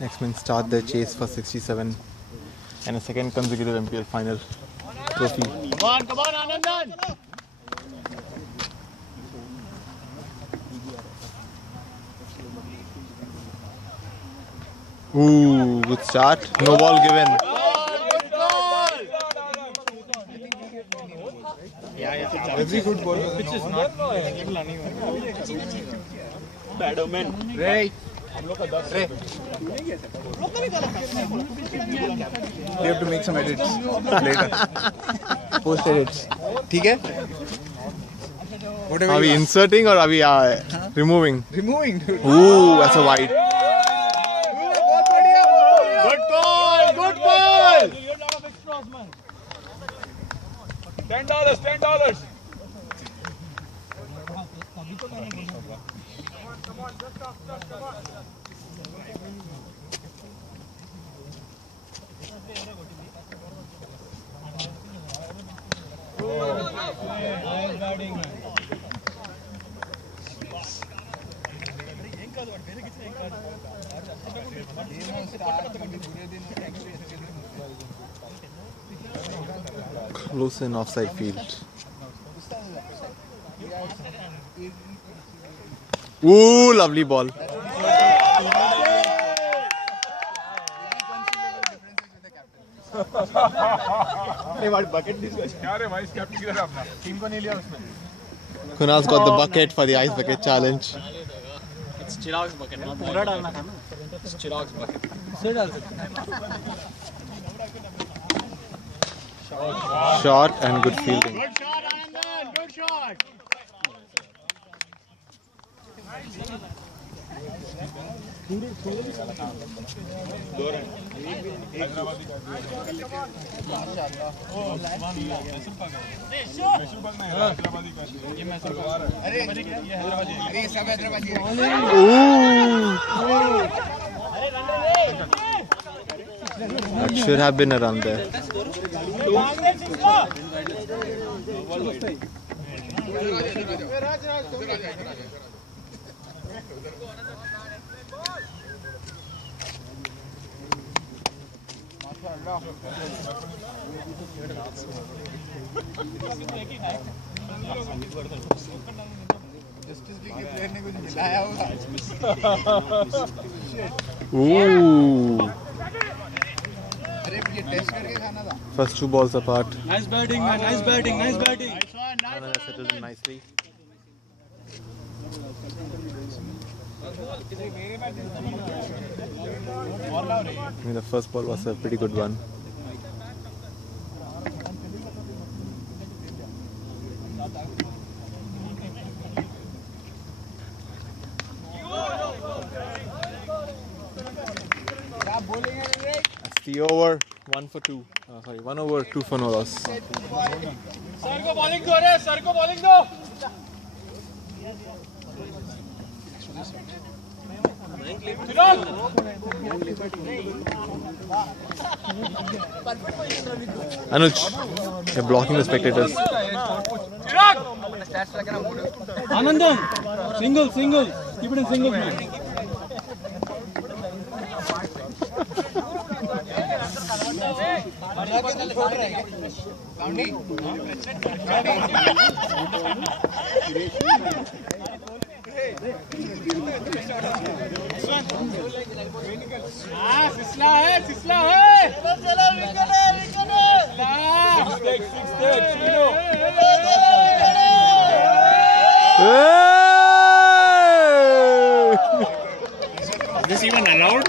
X-Men start their chase for 67 and a second consecutive MPL final trophy. Come on, Anandan! Ooh, good start. No ball given. Every good ball which is not bad omen. Right. We have to make some edits later. Post edits. Okay? Are we inserting or are we removing? Removing. Ooh, that's a wide. Good ball! Good ball! $10. Close in offside field. Ooh, lovely ball. Kunal's got the bucket for the ice bucket challenge. It's Chirag's bucket, not It's Chirag's bucket. Shot and good fielding. Good shot, Anandan! Good shot! That should have been a run there. Ooh. First two balls apart. Nice batting, man. Nice batting. Nice batting. Another settled in nicely. I mean, the first ball was a pretty good one. That's the over. 1 for 2. Sorry, 1 over, 2 for no loss. Sir को bowling दो रे, sir को bowling दो. Anuj, you're blocking the spectators. Anandam, single. Keep it in singles, man. सिसला है Is this even allowed?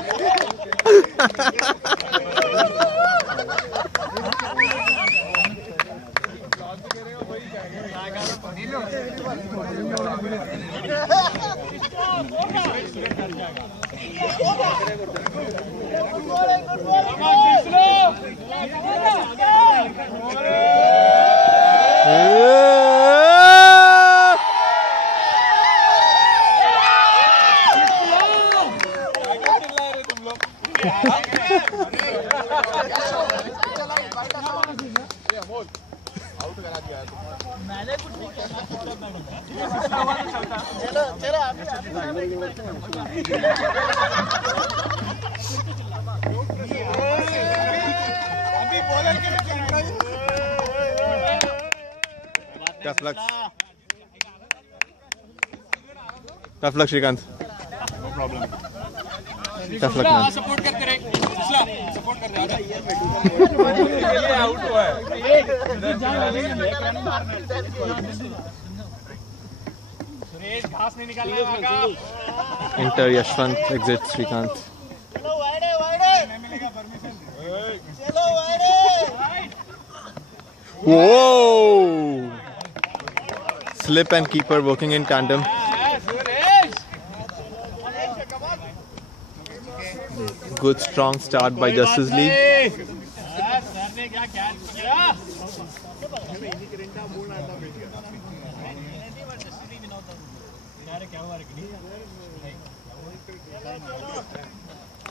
Tough luck. Tough luck, Shrikant. No problem. Tough luck, man. Support करते रहे support करते आजा ये आउट हुआ है सुरेश घास नहीं निकालना Enter Yashwant, exit Shrikant. Whoa! Slip and keeper working in tandem. Good strong start by Justice League. Sir ने क्या कैच पकड़ा क्या हुआ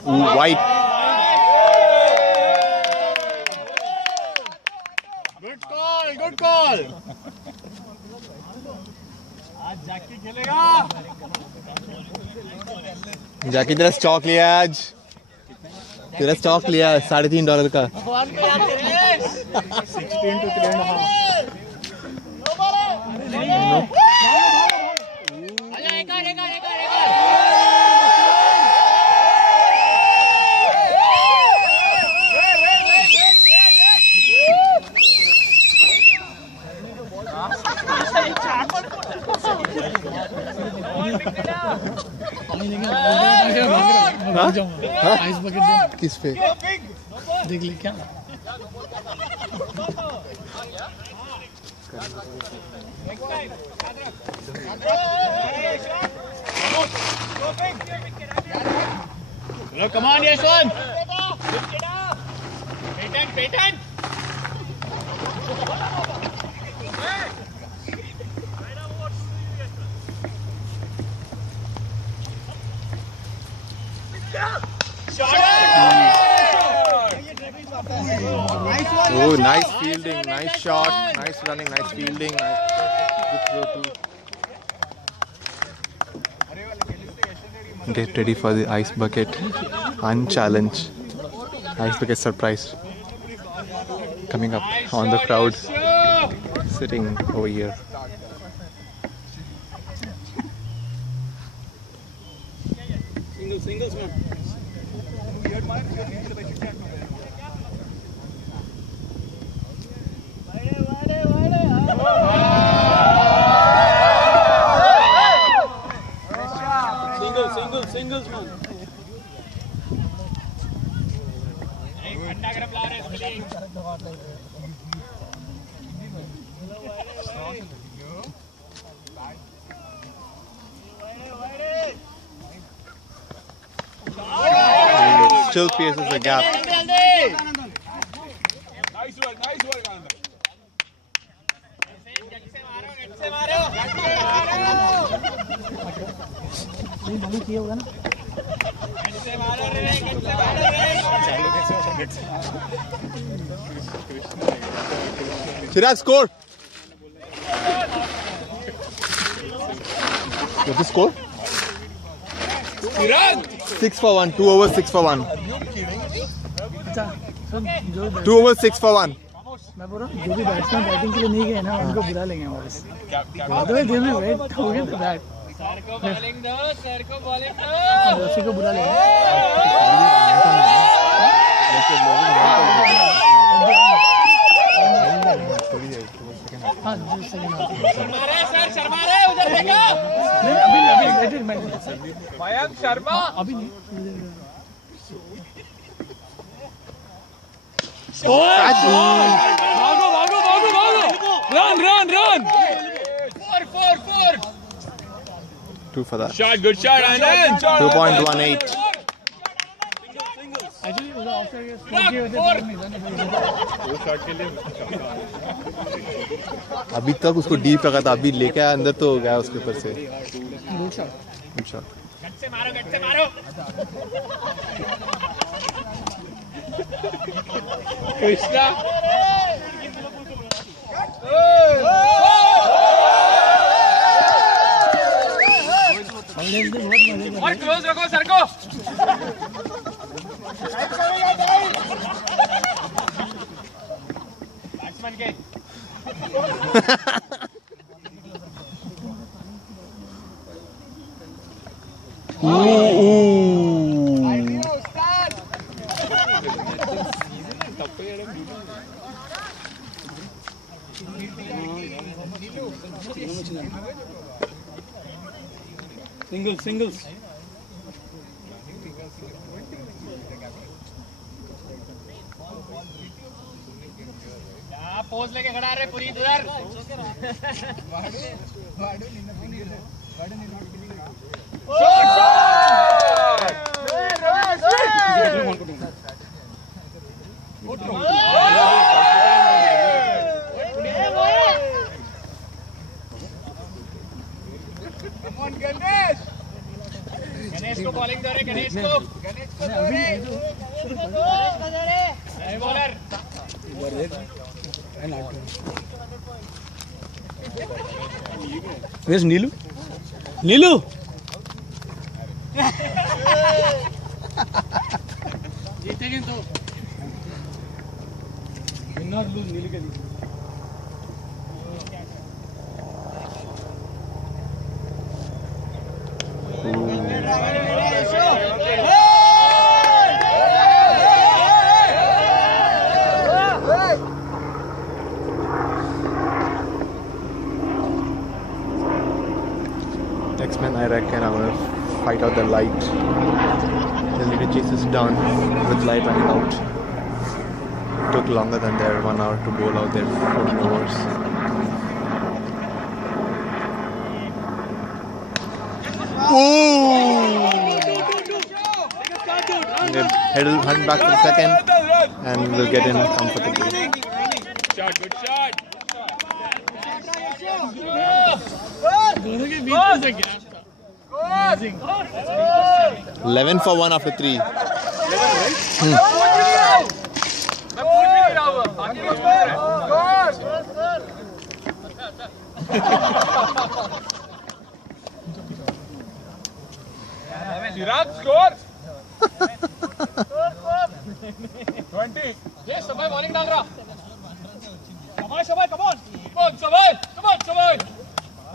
Ooh, white. Good call. आज जैकी खेलेगा जाकी तेरा स्टॉक लिया आज तेरा स्टॉक लिया $3.5 का 16 to 3.5. आइस बकेट दे किस पे देख ली क्या Hello, come on, Yashwant. पेटन Oh, nice fielding, nice shot, nice running, nice fielding. Good throw too. Get ready for the ice bucket unchallenged. Ice bucket surprise coming up on the crowd sitting over here. Singles man. Singles man. Still pierces the gap. nice work Anand नहीं bowling किया होगा ना Chirag, score! What's the score? 6 for 1, 2 overs, 6 for 1. अच्छा सुन जो 2 overs, 6 for 1. मैं बोल रहा हूँ जो भी बैट्समैन बैटिंग के लिए नहीं गए ना उनको बुला लेंगे वापस अदरवाइज दे में वेट हो गया तो बैट सर को बॉलिंग दो उसी को बुला लेंगे हाँ जो सेकंड शर्मा रे उधर देखो नहीं अभी मयंक शर्मा अभी नहीं भागो run 4 2 for that. good shot Anand 2.18. Actually उधर ऑफसाइड किए होते वो शॉट के लिए अभी तक उसको डीप लगा था, अभी लेके आया अंदर तो गया उसके ऊपर से. Good shot Good shot. गट से मारो कृष्णा प्लेस में बहुत मजे कर और क्लोज रखो सर को बैट्समैन के सिंगल्स पोज लेके खड़ा रहे पूरी उधर गणेश को बॉलिंग दे रहे गणेश को बॉलर Where's Nilu? Nilu! जीतेंगे तो विन और लूज नीलू के लिए X-Men, I reckon I'm gonna fight out the light. The leader chase is done with light running out. Took longer than their 1 hour to bowl out their 14 overs. He'll hunt back for the second and will get in comfortably. Shot, good shot. दोनों के बीच में से gap था 11 for 1 after 3. मैं पूछ भी नहीं रहा हूँ बाकी लोग पूछ रहे हैं Chirag score. 20. ये सबाई बॉलिंग डाल रहा सबाई come on सबाई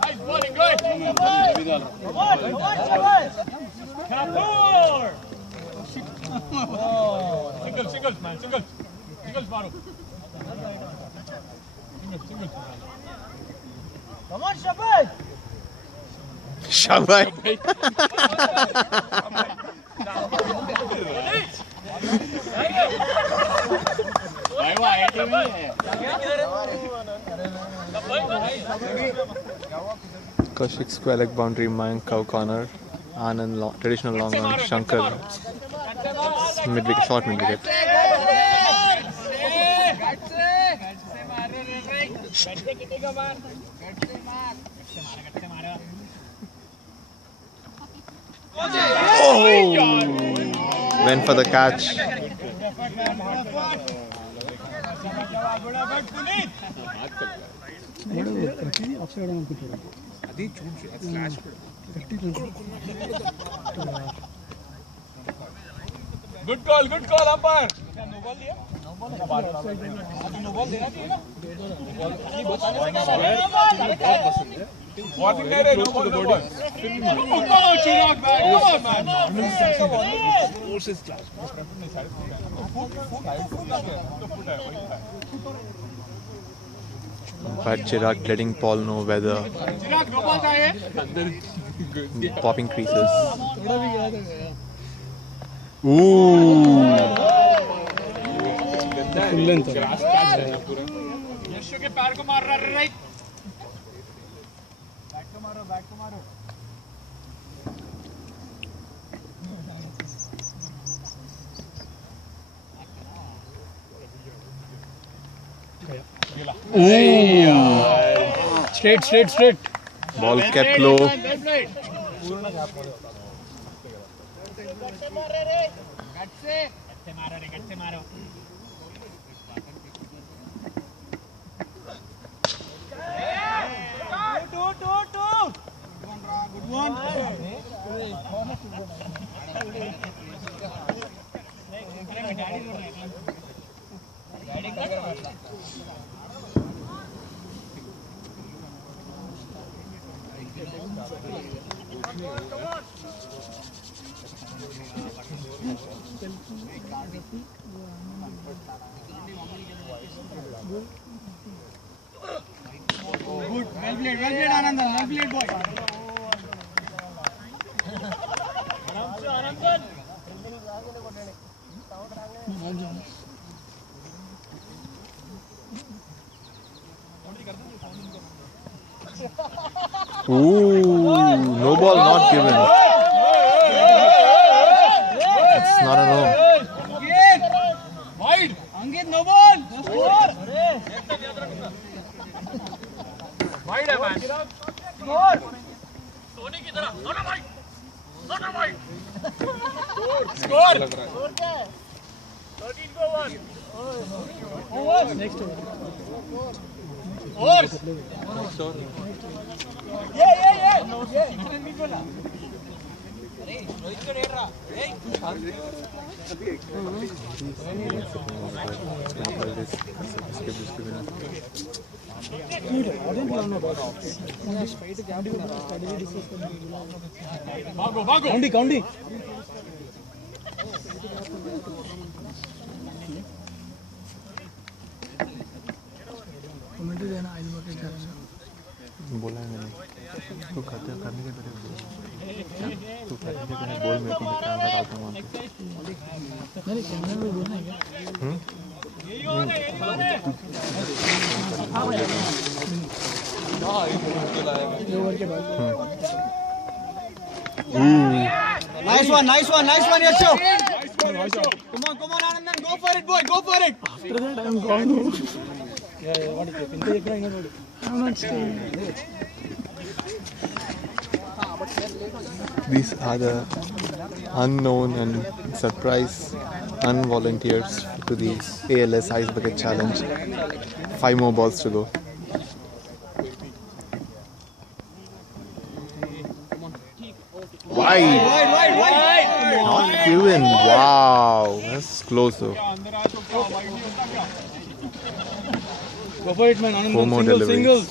nice bowling good come on singles man singles मारो singles come on Shabai. Kaushik square leg boundary, Mayank cow corner, Anand long, traditional long on, Shankar mid wicket, short mid wicket. Oh! Went for the catch. Good call, umpire. Warning दे रहे no ball. Come on, Chirag man. Come on, man. Force is class. But Chirag letting Paul know whether Chirag no ball चाहिए popping creases. थोड़ा भी गया तो गया Ooh! Yeshu के पैर को मार रहा है राइट बैक को मारो straight Ball kept low. Well played, Anandan. Well played, boy. Ooh, no ball not given. It's not a no. Wide. Angit, no ball. Score. Wide है man. Score. सोनी की तरफ. Not a wide. Not a wide. Score. 13 को 1. Over. Next over. Overs. Yeah. Rohit को डेढ़ रहा. भागो. County. Commentary देना आइल bucket challenge बोला है मैंने तू करने के पहले तू करने के पहले बोल मेरे को मैं कैमरा डालता हूँ नहीं कैमरा में बोलना है क्या ये ओवर के बाद Nice one, Yasho. Come on, Anandan. Go for it, boy. Go for it. after that I am gone what is it pinta cheppra inga nodi I am not staying These are the unknown and surprise unvolunteers to the ALS Ice Bucket Challenge. 5 more balls to go. Wide. Not given. Wow. That's close though. go for it man Anand 4 more deliveries.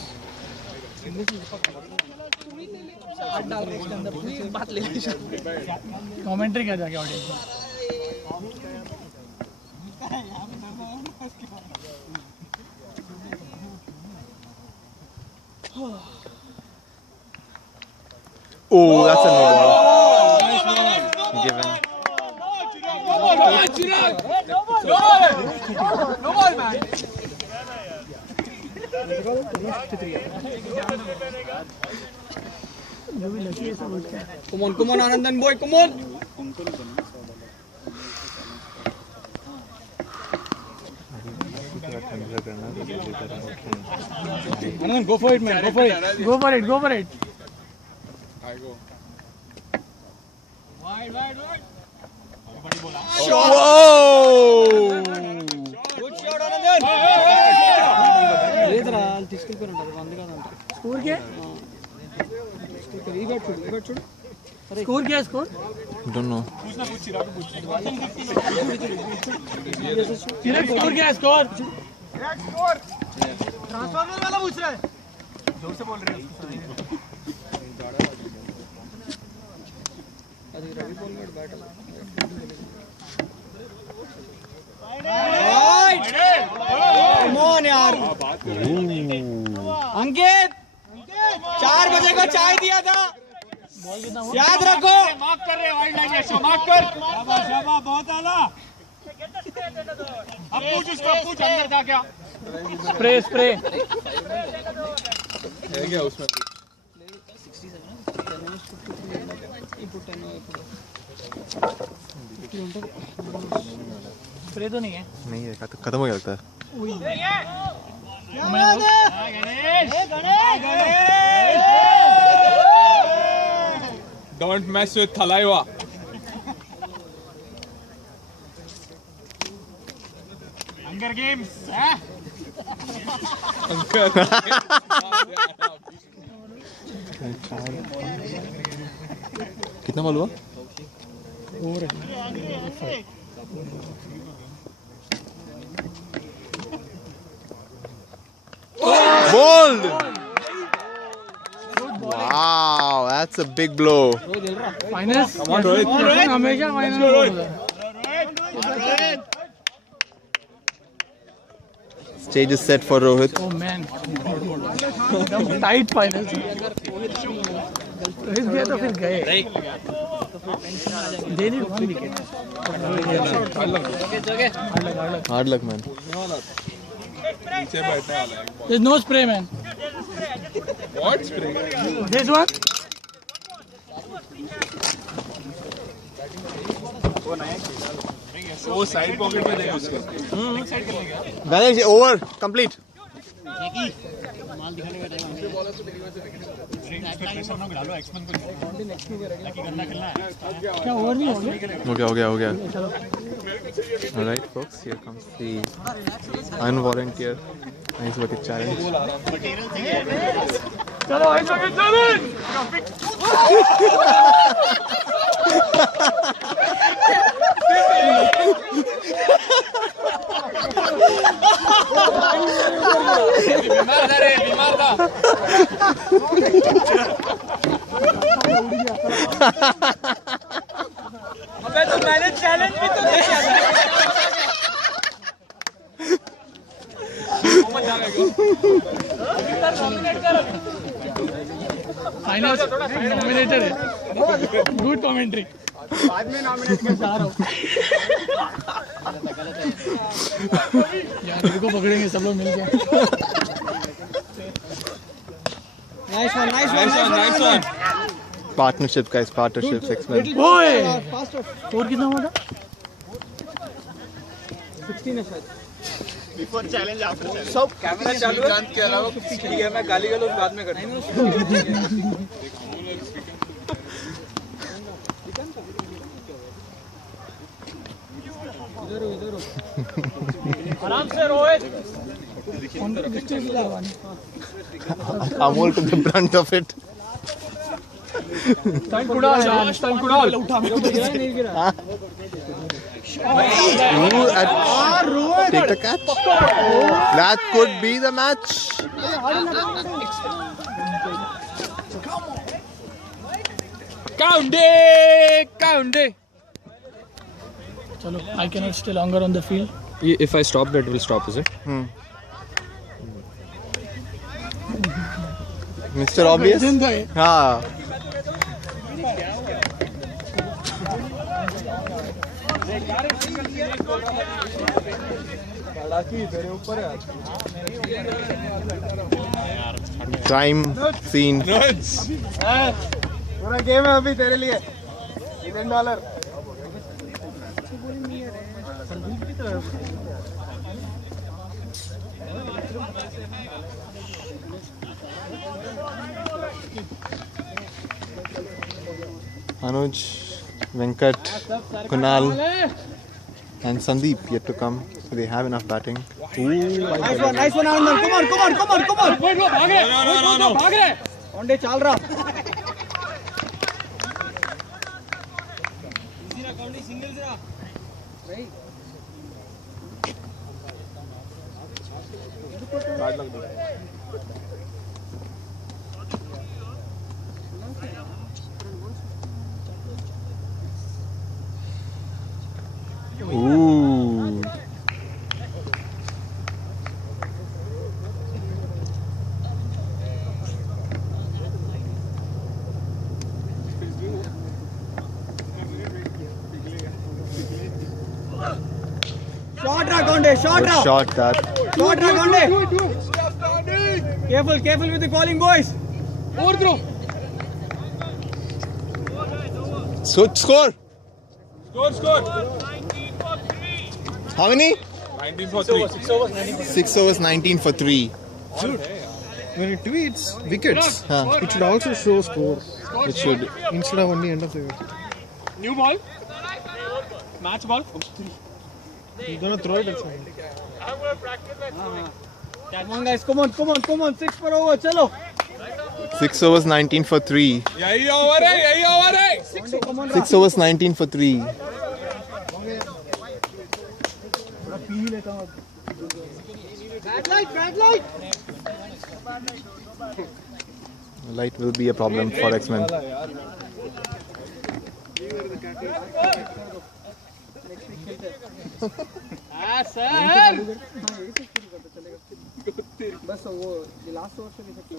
Commentary क्या जाके audience Oh, that's a no ball. Given. No ball, man. जो भी lucky है सब उसका Come on, Anandan boy, come on. Anand go for it man go for it I go. Wide. Whoa! Good shot, Anandan. లేదురా వాళ్ళు తీసుకెళ్ళిపోయి ఉంటారు వంద కాదంటే స్కోర్ కే स्कोर क्या है स्कोर Don't know. स्कोर क्या है स्कोर ट्रांसफार्मर वाला पूछ रहा है जोर से बोल रहे हैं అది రవి బాల్ మీద బ్యాట్ कम ऑन यार अंकित 4 बजे को चाय दिया था याद रखो माफ कर रहे वाइल्ड लाइन यशो माफ कर शाबाश बहुत आला अब पूछ उसको पूछ अंदर था क्या स्प्रे है क्या उसमें स्प्रे तो नहीं है नहीं है खत्म हो गया लगता है Don't mess with Thalaiwa. Hunger Games Uncle. कितना बॉल हुआ? Bowled! Wow, that's a big blow. Finals. Come on, Rohit. हमेशा finals होता है. Stage is set for Rohit. Oh man, एकदम tight finals. रोहित गया तो फिर गए. They need 1 wicket. Hard luck, man. There's no spray, man. What spray? This one. वो side pocket में देख उसके. Ganesh, over, complete. क्या over नहीं हो गया? हो गया. Alright, folks, here comes the unvolunteer ice bucket challenge. चलो ice bucket challenge. बीमार था. अबे तो मैंने चैलेंज भी तो देखा था. Finals nominated है. Good commentary. बाद में nominate कर जा रहा हूँ. यार मेरे को पकड़ेंगे सब लोग मिलके. Nice one. Partnership, guys, partnerships, X-Men. ओए. Score कितना हुआ था? 16 है शायद. सब कैमरा चालू है. के अलावा ठीक है, मैं गाली गलौज बाद में करता हूँ. आराम से Rohit. Amol to the brunt of it. Time Kudal. Take the catch. That could be the match. Count it. चलो, I cannot stay longer on the field. If I stop, that will stop, is it? Mr. Obvious? हाँ. Crime scene. पूरा game है अभी तेरे लिए. $1 Anuj, Venkat, Kunal, and Sandeep yet to come. So they have enough batting. Nice one, Anand. Come on. भाग रहे. One day चल रहा. Ooh. Short Good shot that. Careful with the calling, boys. Overthrow. So score. Score. How many? 19 for 3. 6 overs, 19 for 3. When it tweets wickets, Huh. it should also show score. It should. Instead of only end of the wicket. New ball. Match ball. You're gonna throw it outside. Come on guys, come on. 6 per over, chalo. 6 overs 19 for 3. यही over है, यही over है. 6 overs 19 for 3. Light will be a problem for X-Men. बस वो last over से भी सकते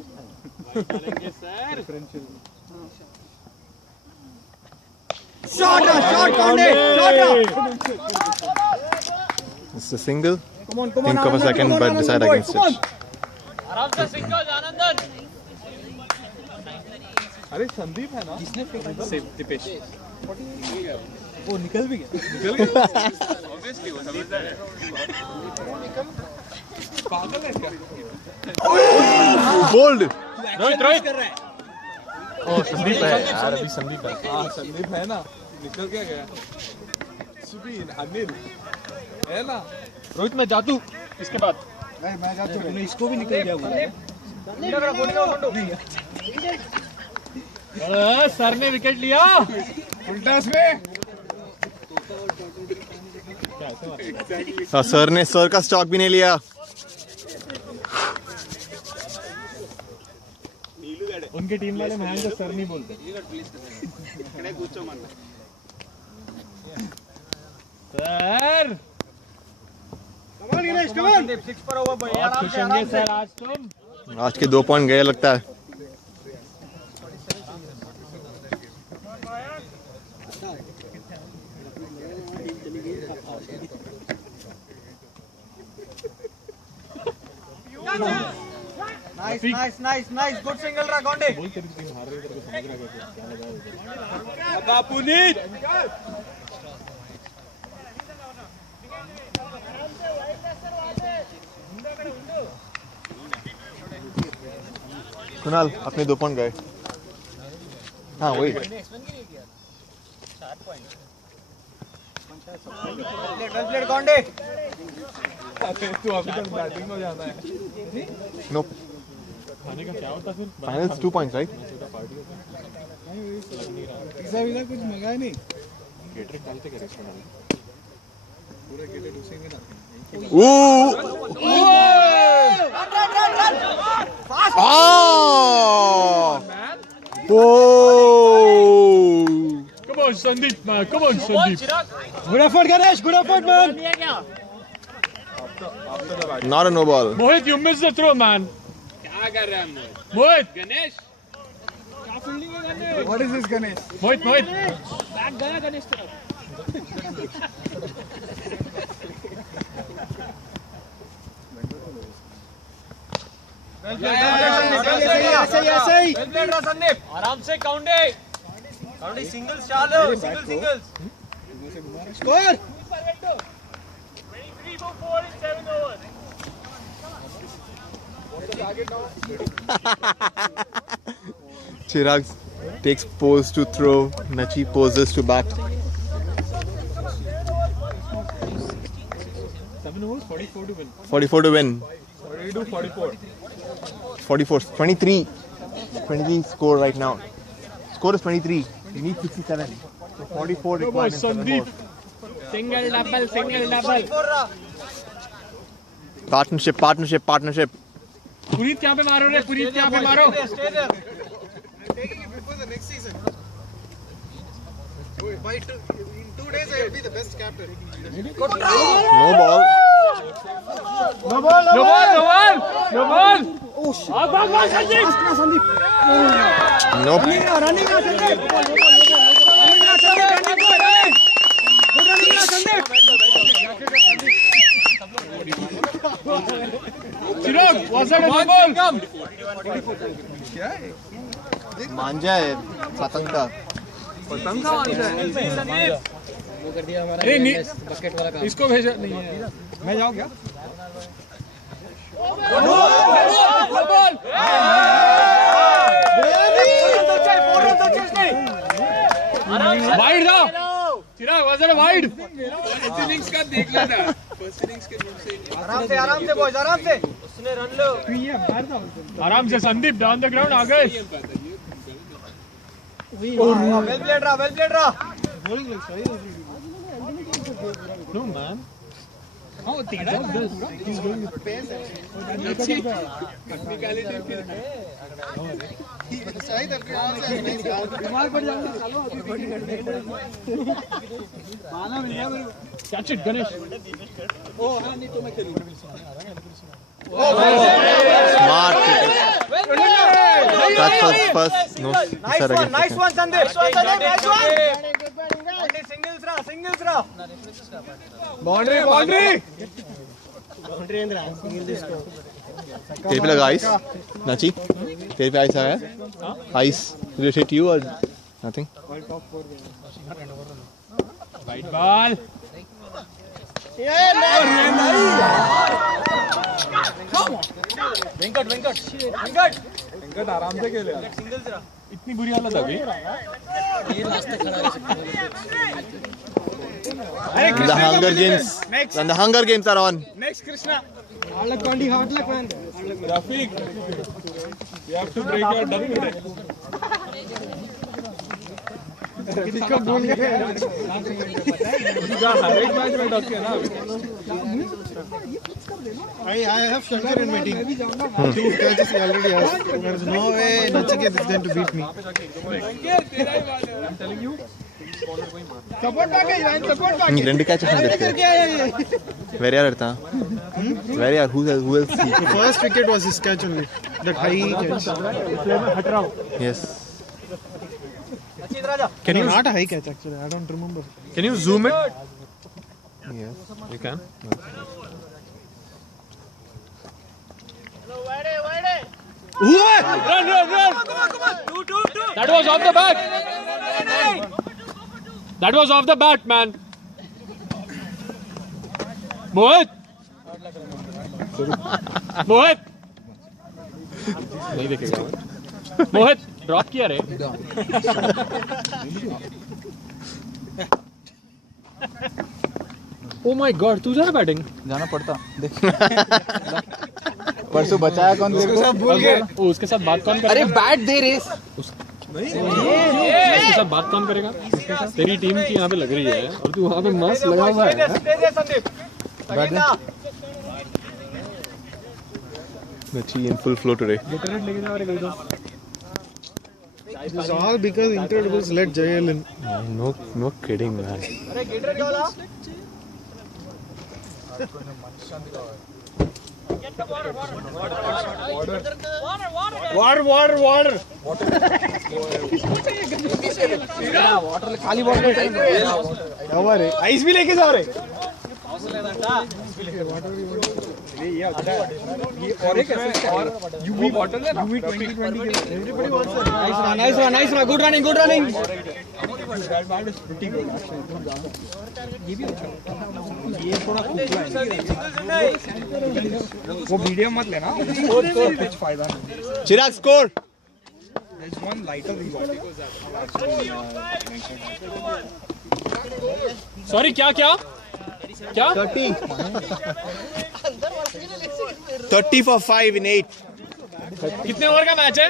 It's a single. Think of a second, but decide against it. आराम से सिंगल आनंदन. अरे संदीप है ना? Dipesh. वो निकल भी गया. Obviously वो समझदार है. पागल है क्या? Bold. रोहित Oh, Sandeep है यार, अभी संदीप है. हाँ संदीप है ना? निकल क्या गया? सुबीन, अनिल है ना? रोहित मैं जातू इसके बाद. नहीं मैं जाता हूँ. इसको भी निकल गया वो. सर ने विकेट लिया. उल्टा में. सर ने सर का स्टॉक भी नहीं लिया. उनके टीम वाले महेंद्र को सर नहीं बोलते. सर. सिक्स पर ओवर भाई. बहुत खुश होंगे सर आज तुम. आज के 2 पॉइंट गए लगता है. नाइस गुड सिंगल रहा गॉन्डे. बता पुनीत. कुणाल अपने 2 पॉइंट गए. हाँ वही. गॉन्डे. तू अभी तक बैटिंग में जाना है. नो. खाने का क्या होता फिर? Finals 2 points right. पिज़्ज़ा विज़्ज़ा कुछ मंगाया नहीं. केटरिंग डालते क्या रेस्टोरेंट? पूरा केटर डूसेंगे ना. Come on Sandeep man, come on Sandeep. Good effort Ganesh, good effort man. Not a no ball. Mohit, you missed the throw man. क्या कर रहा है हम? Mohit, Ganesh. What is this Ganesh? Mohit. Back गया गणेश तरफ. आराम से काउंटे सिंगल्स चालो. Singles Score. 23 for 4 in 7 overs. Chirag takes pose to throw. Nachi poses to bat. 7 overs, 44 to win. 44 to win. 42, 44. 44. 23. 23 score right now. Score is 23. You need 67. So 44 required in 7 Sandeep. more. Single double. Partnership. Puneet क्या पे मारो रे? पुनीत क्या पे मारो? No ball. No ball. Nope. Chirag, was that a no ball? मांझा है पतंग का. अरे नहीं, इसको भेजा नहीं है. मैं जाऊँ क्या? वाइड था. चिराग, was that a wide? Innings का देख लेना. फर्स्ट इनिंग्स के रूल से. आराम से बॉयज आराम से. आराम से संदीप डाउन द ग्राउंड आ गए वेल प्लेड रहा no man catch it Ganesh Smart cricket. That was first. No, sir, again. nice one Sandeep nice one singles ra boundary तेरे पे लगा आइस नाची तेरे पे आइस आया आइस did it hit you or nothing wide ball Venkat आराम से खेले इतनी बुरी हालत आ गई the hunger games are on next Krishna Rafiq, you have to break your duck today. I have Shankar in my team. 2 catches he already has. There is no way Nachiket is going to beat me. I'm telling you. రెండు catches అంటే వేరే యార్ ఆడతా వేరే యార్ who else The first wicket was his catch only. That high catch. yes Can you not a high catch actually? I don't remember. Can you zoom it? yes You can. Run! That was off the bat. That was off the bat, man. Mohit. नहीं देखेगा मोहित drop किया रे oh my God तू जा batting जाना पड़ता देख परसों बचाया कौन तेरे को भूल गए ओ उसके साथ बात कौन करेगा अरे बैट दे रेस उसके साथ बात कौन करेगा तेरी टीम की यहाँ पे लग रही है और तू वहाँ पे मस्त लगा हुआ है Nachi in full flow today लेके जा रहे हो It is all because Incredibles let JL in. no kidding man water खाली बॉल आइस भी लेके जाओ रे यूवी बॉटल है यूवी 2020 नाइस गुड रनिंग वो वीडियो मत लेना कुछ फायदा नहीं Chirag score There's one lighter sorry क्या 30 for 5 in 8 कितने ओवर का मैच है